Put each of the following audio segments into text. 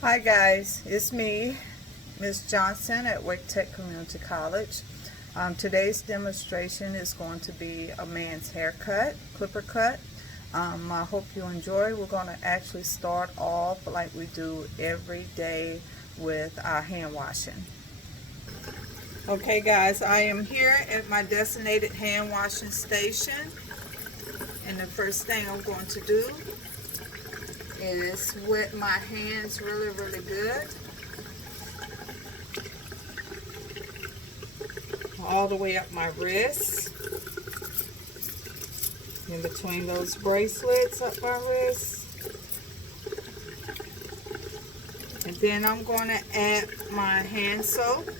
Hi guys, it's me, Miss Johnson at Wake Tech Community College. Today's demonstration is going to be a man's haircut, clipper cut. I hope you enjoy. We're going to actually start off like we do every day with our hand washing. Okay guys, I am here at my designated hand washing station, and the first thing I'm going to do is wet my hands really good all the way up my wrists, in between those bracelets up my wrists. And then I'm going to add my hand soap.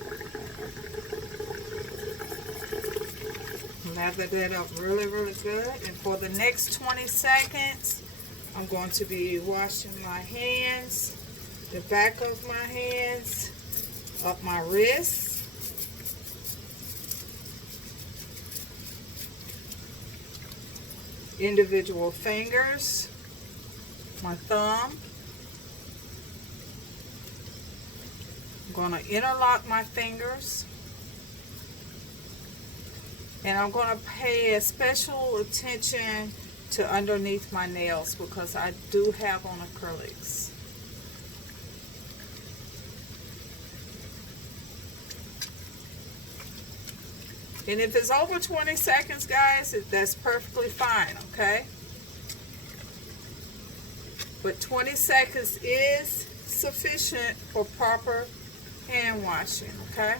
Lather that up really good. And for the next 20 seconds, I'm going to be washing my hands, the back of my hands, up my wrists, individual fingers, my thumb. I'm going to interlock my fingers, and I'm going to pay a special attention to underneath my nails because I do have on acrylics. And if it's over 20 seconds, guys, that's perfectly fine, okay? But 20 seconds is sufficient for proper hand washing, okay?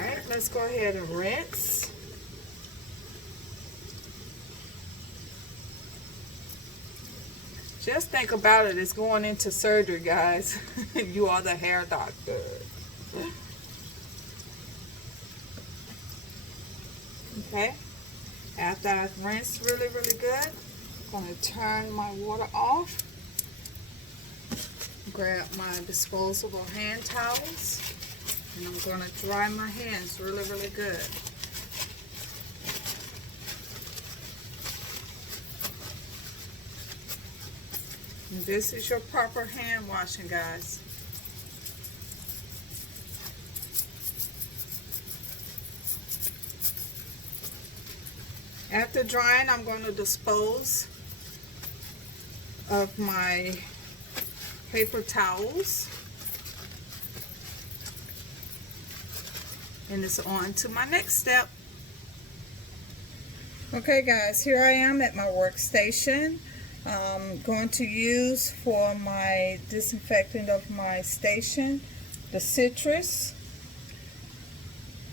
Alright, let's go ahead and rinse. Just think about it as going into surgery, guys. You are the hair doctor. Okay, after I've rinsed really good, I'm going to turn my water off. Grab my disposable hand towels, and I'm going to dry my hands really good. And this is your proper hand washing, guys. After drying, I'm going to dispose of my paper towels. And it's on to my next step. Okay guys, here I am at my workstation. I'm going to use for my disinfectant of my station the citrus,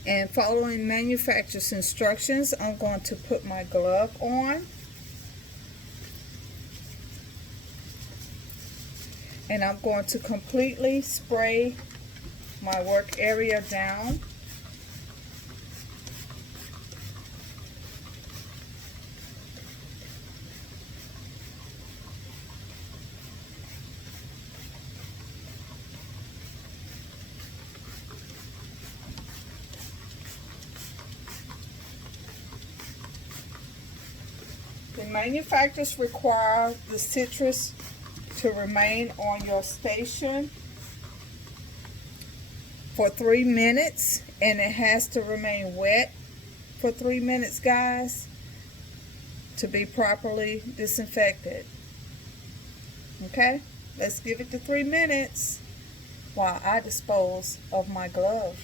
and following manufacturer's instructions, I'm going to put my glove on, and I'm going to completely spray my work area down. The manufacturers require the citrus to remain on your station for 3 minutes, and it has to remain wet for 3 minutes, guys, to be properly disinfected. Okay, let's give it to 3 minutes while I dispose of my glove.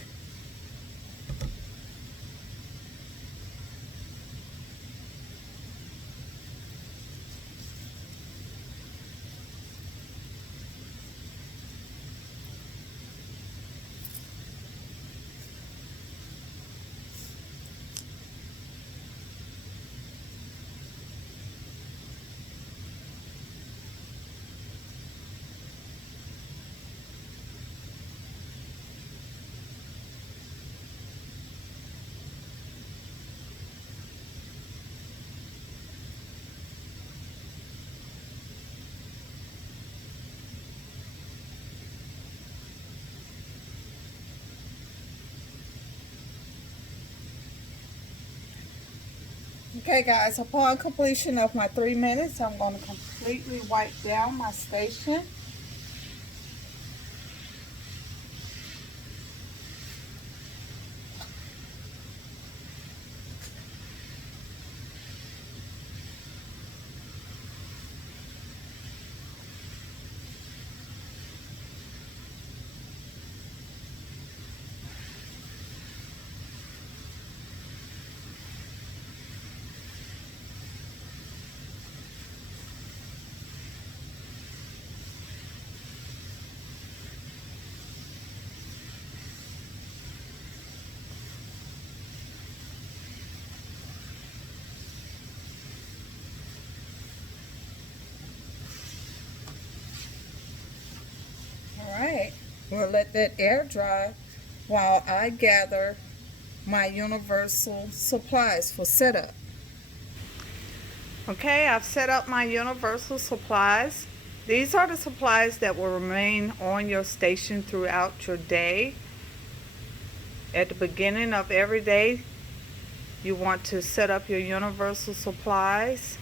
Okay guys, upon completion of my 3 minutes, I'm going to completely wipe down my station. Alright, we'll let that air dry while I gather my universal supplies for setup. Okay, I've set up my universal supplies. These are the supplies that will remain on your station throughout your day. At the beginning of every day, you want to set up your universal supplies.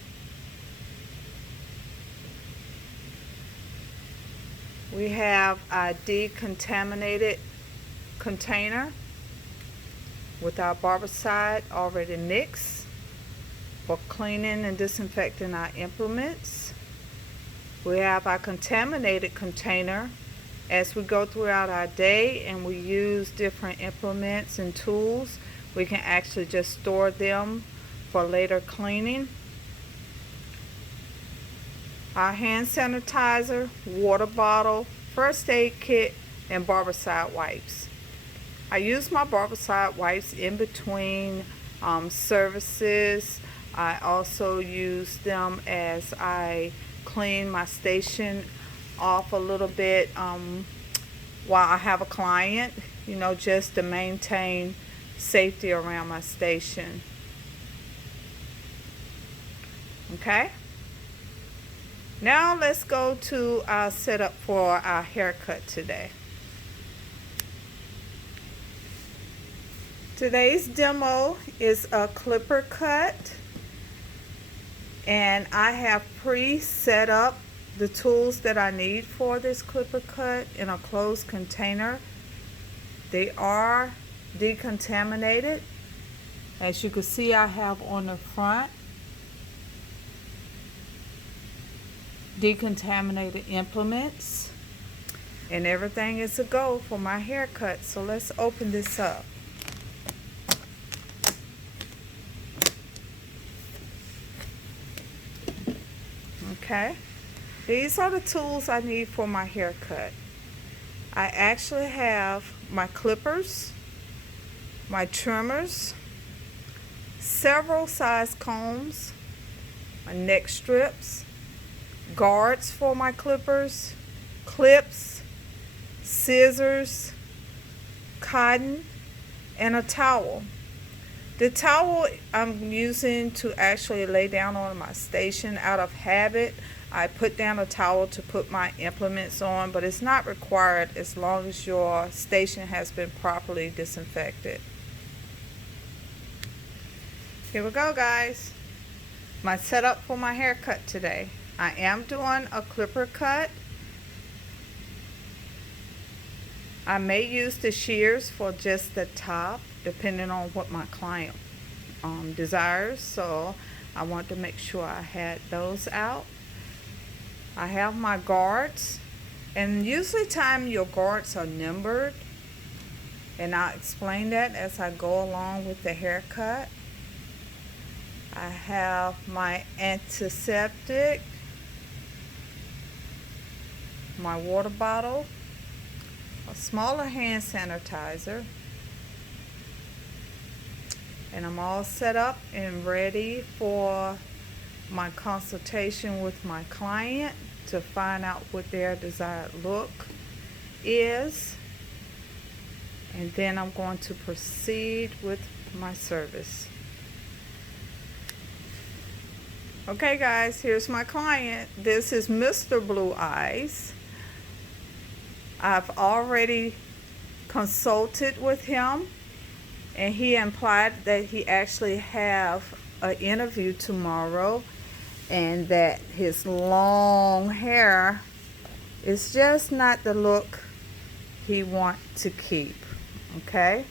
We have a decontaminated container with our barbicide already mixed for cleaning and disinfecting our implements. We have our contaminated container as we go throughout our day and we use different implements and tools. We can actually just store them for later cleaning. Our hand sanitizer, water bottle, first aid kit, and barbicide wipes. I use my barbicide wipes in between services. I also use them as I clean my station off a little bit while I have a client, just to maintain safety around my station. Okay? Now let's go to our setup for our haircut today. Today's demo is a clipper cut, and I have pre-set up the tools that I need for this clipper cut in a closed container. They are decontaminated. As you can see, I have on the front decontaminated implements, and everything is a go for my haircut. So let's open this up. Okay, these are the tools I need for my haircut. I actually have my clippers, my trimmers, several size combs, my neck strips, guards for my clippers, clips, scissors, cotton, and a towel. The towel I'm using to actually lay down on my station out of habit. I put down a towel to put my implements on, but it's not required as long as your station has been properly disinfected. Here we go, guys. My setup for my haircut today. I am doing a clipper cut. I may use the shears for just the top, depending on what my client desires. So I want to make sure I had those out. I have my guards, and usually your guards are numbered, and I'll explain that as I go along with the haircut. I have my antiseptic, my water bottle, a smaller hand sanitizer, and I'm all set up and ready for my consultation with my client to find out what their desired look is, and then I'm going to proceed with my service. Okay guys, here's my client. This is Mr. Blue Eyes. I've already consulted with him, and he implied that he actually have an interview tomorrow, and that his long hair is just not the look he wants to keep. Okay,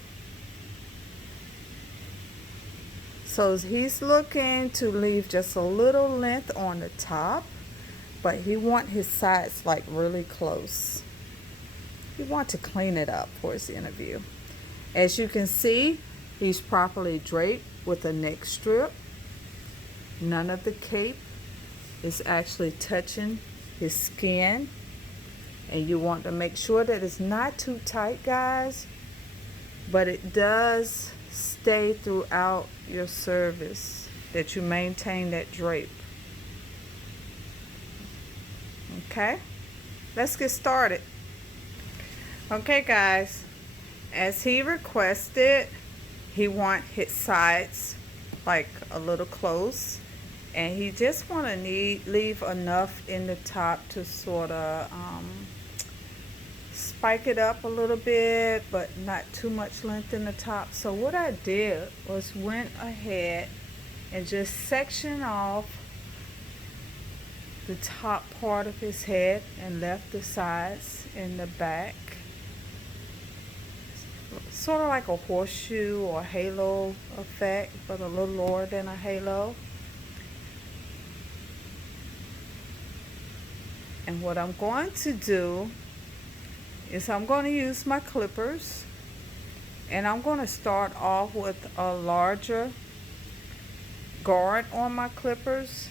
so he's looking to leave just a little length on the top, but he wants his sides like really close. He wants to clean it up for his interview. As you can see, he's properly draped with a neck strip. None of the cape is actually touching his skin. And you want to make sure that it's not too tight, guys, but it does stay throughout your service, that you maintain that drape. Okay, let's get started. Okay, guys, as he requested, he want his sides like a little close, and he just want to leave enough in the top to sort of spike it up a little bit, but not too much length in the top. So what I did was went ahead and just section off the top part of his head and left the sides in the back, sort of like a horseshoe or halo effect, but a little lower than a halo. And what I'm going to do is I'm going to use my clippers, and I'm going to start off with a larger guard on my clippers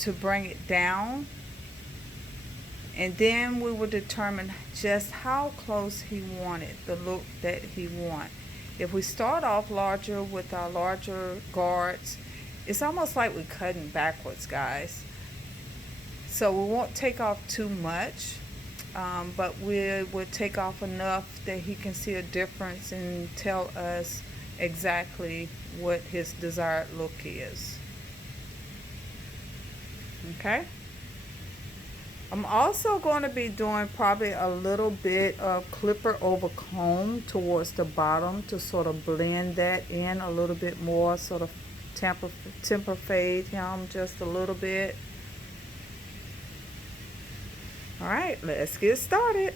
to bring it down, and then we will determine just how close he wanted, the look that he want. If we start off larger with our larger guards, it's almost like we're cutting backwards, guys. So we won't take off too much, but we will take off enough that he can see a difference and tell us exactly what his desired look is. Okay, I'm also going to be doing probably a little bit of clipper over comb towards the bottom to sort of blend that in a little bit more, sort of temper fade him just a little bit. All right, let's get started.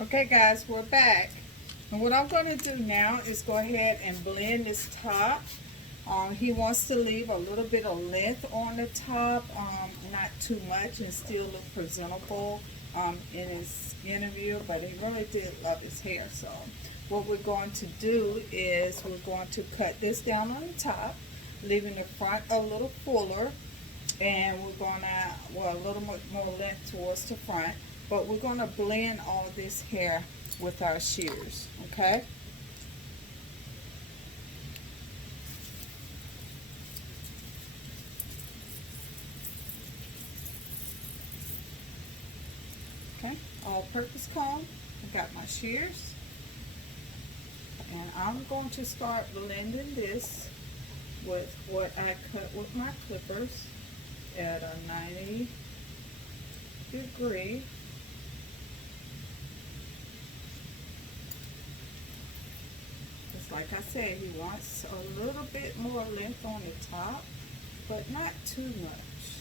Okay, guys, we're back. And what I'm going to do now is go ahead and blend this top. He wants to leave a little bit of length on the top, not too much, and still look presentable in his interview, but he really did love his hair. So what we're going to do is we're going to cut this down on the top, leaving the front a little fuller, and we're gonna, well, a little more length towards the front, but we're gonna blend all this hair with our shears, okay? Okay, all-purpose comb. I got my shears, and I'm going to start blending this with what I cut with my clippers at a 90-degree. Just like I said, he wants a little bit more length on the top, but not too much.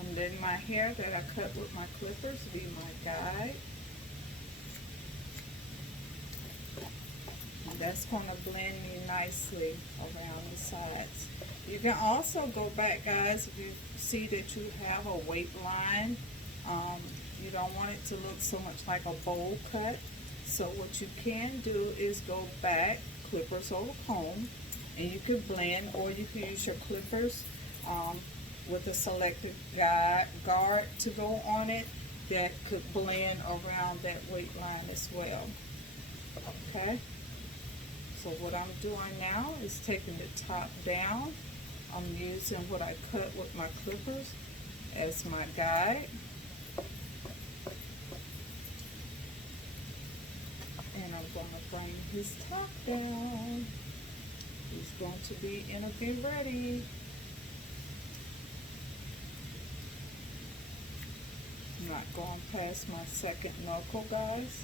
And then my hair that I cut with my clippers be my guide. And that's going to blend me nicely around the sides. You can also go back, guys, if you see that you have a weight line. You don't want it to look so much like a bowl cut. So what you can do is go back, clippers over comb, and you could blend, or you can use your clippers with a selected guard to go on it that could blend around that weight line as well. Okay, so what I'm doing now is taking the top down. I'm using what I cut with my clippers as my guide. And I'm going to bring his top down. He's going to be interview ready. I'm not going past my second knuckle, guys.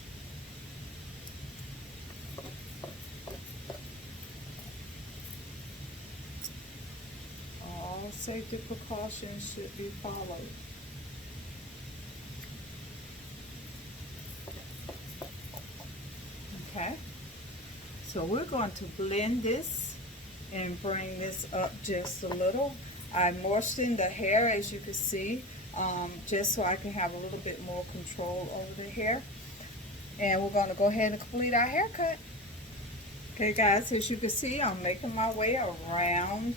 All safety precautions should be followed. Okay, so we're going to blend this and bring this up just a little. I moistened the hair, as you can see, just so I can have a little bit more control over the hair. And we're going to go ahead and complete our haircut. Okay, guys, as you can see, I'm making my way around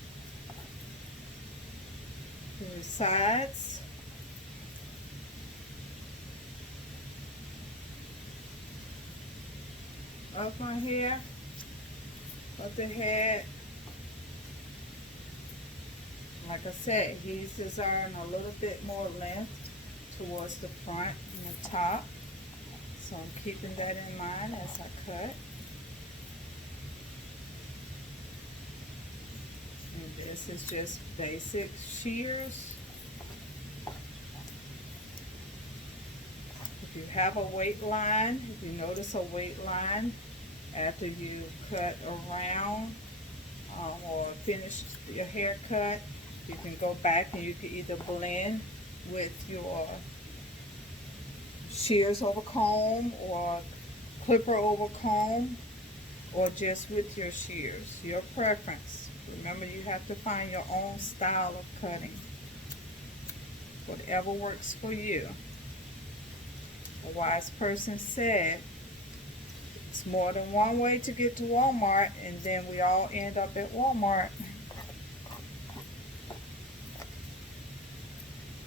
the sides. Up my hair, up the head. Like I said, he's desiring a little bit more length towards the front and the top. So I'm keeping that in mind as I cut. And this is just basic shears. If you have a weight line, if you notice a weight line after you cut around or finish your haircut, you can go back and you can either blend with your shears over comb or clipper over comb, or just with your shears, your preference. Remember, you have to find your own style of cutting, whatever works for you. A wise person said, it's more than one way to get to Walmart, and then we all end up at Walmart.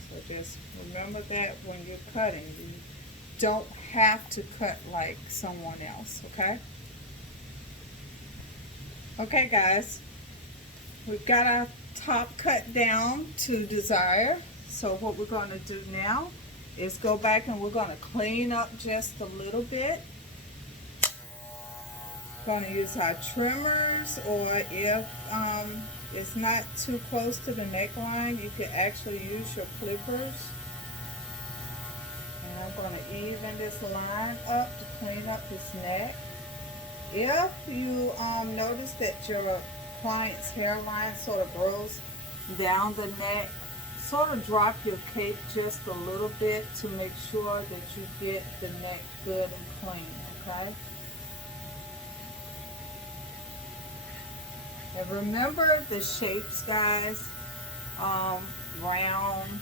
So just remember that when you're cutting. You don't have to cut like someone else, okay? Okay, guys. We've got our top cut down to desire. So what we're going to do now is go back and we're going to clean up just a little bit. Going to use our trimmers, or if it's not too close to the neckline, you can actually use your clippers. And I'm going to even this line up to clean up this neck. If you notice that your client's hairline sort of grows down the neck, sort of drop your cape just a little bit to make sure that you get the neck good and clean, okay? And remember the shapes, guys, round,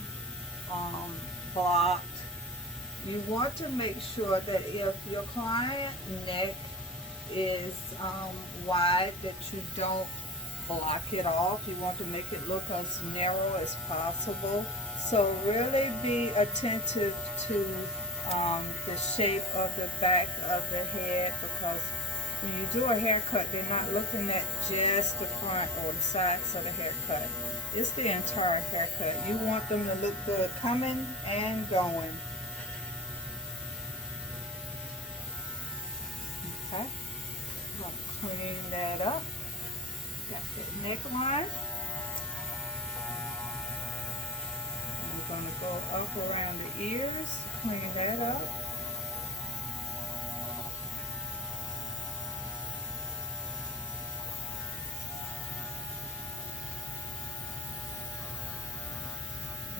blocked. You want to make sure that if your client neck is wide, that you don't block it off. You want to make it look as narrow as possible. So really be attentive to the shape of the back of the head, because when you do a haircut, they're not looking at just the front or the sides of the haircut. It's the entire haircut. You want them to look good coming and going. Okay, I'm going to clean that up. Got that neckline. We're going to go up around the ears, clean that up.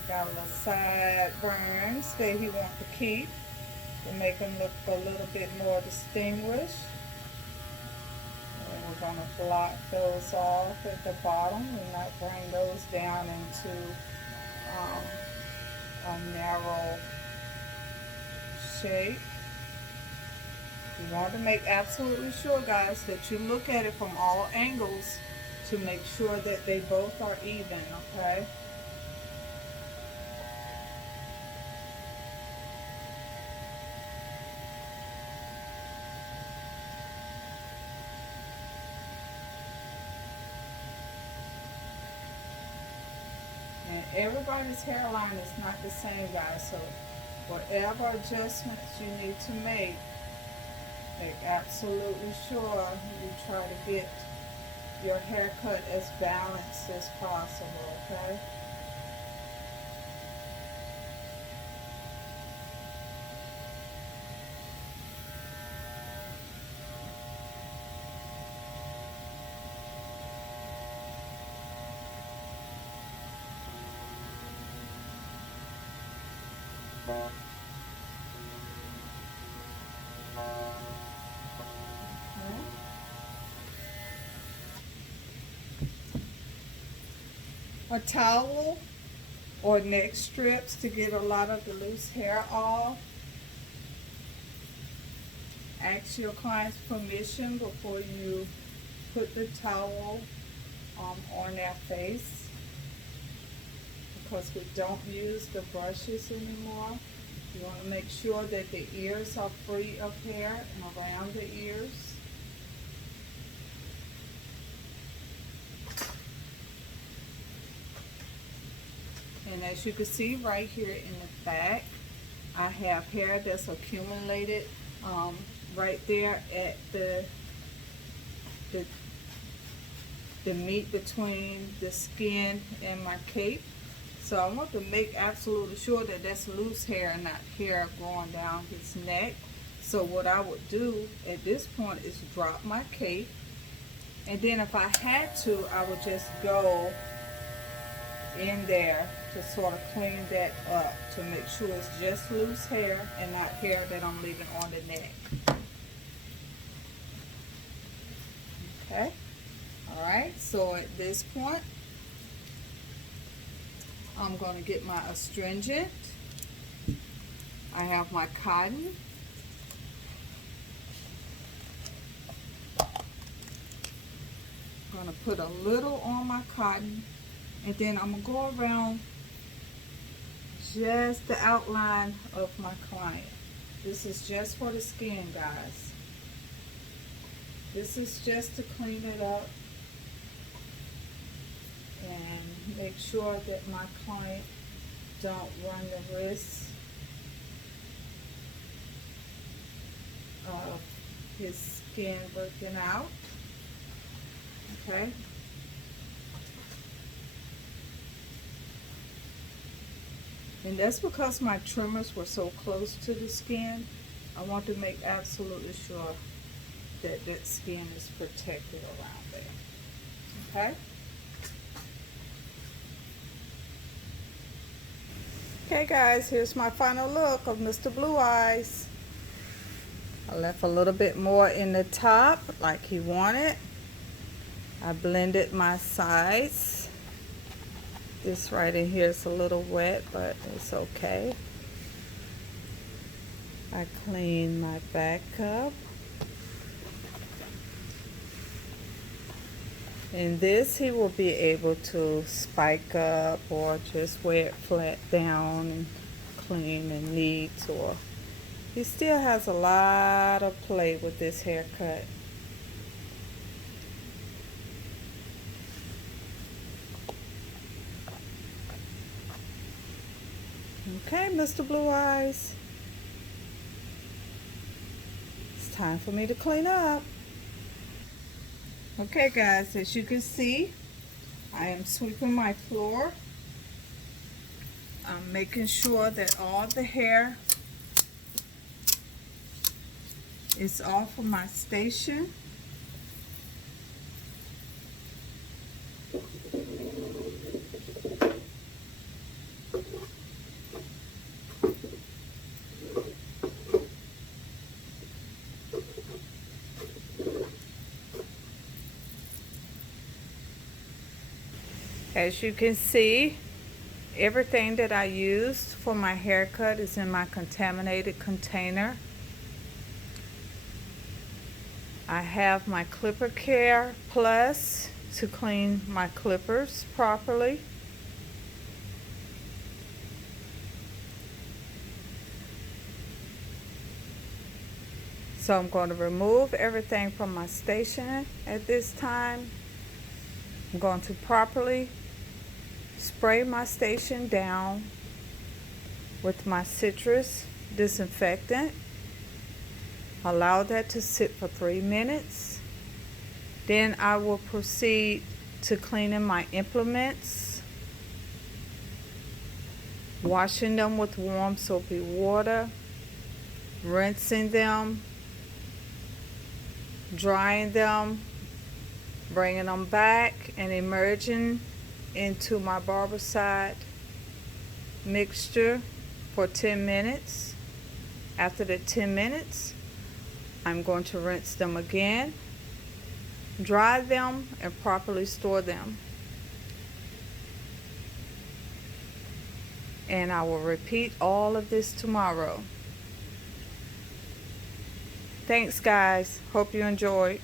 Got a little side burns that he wants to keep to make him look a little bit more distinguished. And we're going to block those off at the bottom and not bring those down into a narrow shape. You want to make absolutely sure, guys, that you look at it from all angles to make sure that they both are even, okay? And everybody's hairline is not the same, guys, so whatever adjustments you need to make absolutely sure you try to get your haircut as balanced as possible, okay? A towel or neck strips to get a lot of the loose hair off. Ask your client's permission before you put the towel on their face, because we don't use the brushes anymore. You want to make sure that the ears are free of hair and around the ears. And as you can see right here in the back, I have hair that's accumulated right there at the meet between the skin and my cape. So I want to make absolutely sure that that's loose hair and not hair going down his neck. So what I would do at this point is drop my cape, and then if I had to, I would just go in there to sort of clean that up to make sure it's just loose hair and not hair that I'm leaving on the neck. Okay, all right, so at this point I'm going to get my astringent. I have my cotton. I'm going to put a little on my cotton, and then I'm going to go around just the outline of my client. This is just for the skin, guys. This is just to clean it up and make sure that my client don't run the risk of his skin breaking out. Okay. And that's because my trimmers were so close to the skin. I want to make absolutely sure that that skin is protected around there. Okay? Okay guys, here's my final look of Mr. Blue Eyes. I left a little bit more in the top like he wanted. I blended my sides. This right in here is a little wet, but it's okay. I clean my back up. In this, he will be able to spike up or just wear it flat down and clean and neat, or he still has a lot of play with this haircut. Okay, Mr. Blue Eyes. It's time for me to clean up. Okay guys, as you can see, I am sweeping my floor. I'm making sure that all the hair is off of my station. As you can see, everything that I used for my haircut is in my contaminated container. I have my Clipper Care Plus to clean my clippers properly. So I'm going to remove everything from my station at this time. I'm going to properly spray my station down with my citrus disinfectant. Allow that to sit for 3 minutes. Then I will proceed to cleaning my implements, washing them with warm soapy water, rinsing them, drying them, bringing them back and immersing into my Barbicide mixture for 10 minutes. After the 10 minutes, I'm going to rinse them again, dry them, and properly store them. And I will repeat all of this tomorrow. Thanks guys, hope you enjoyed.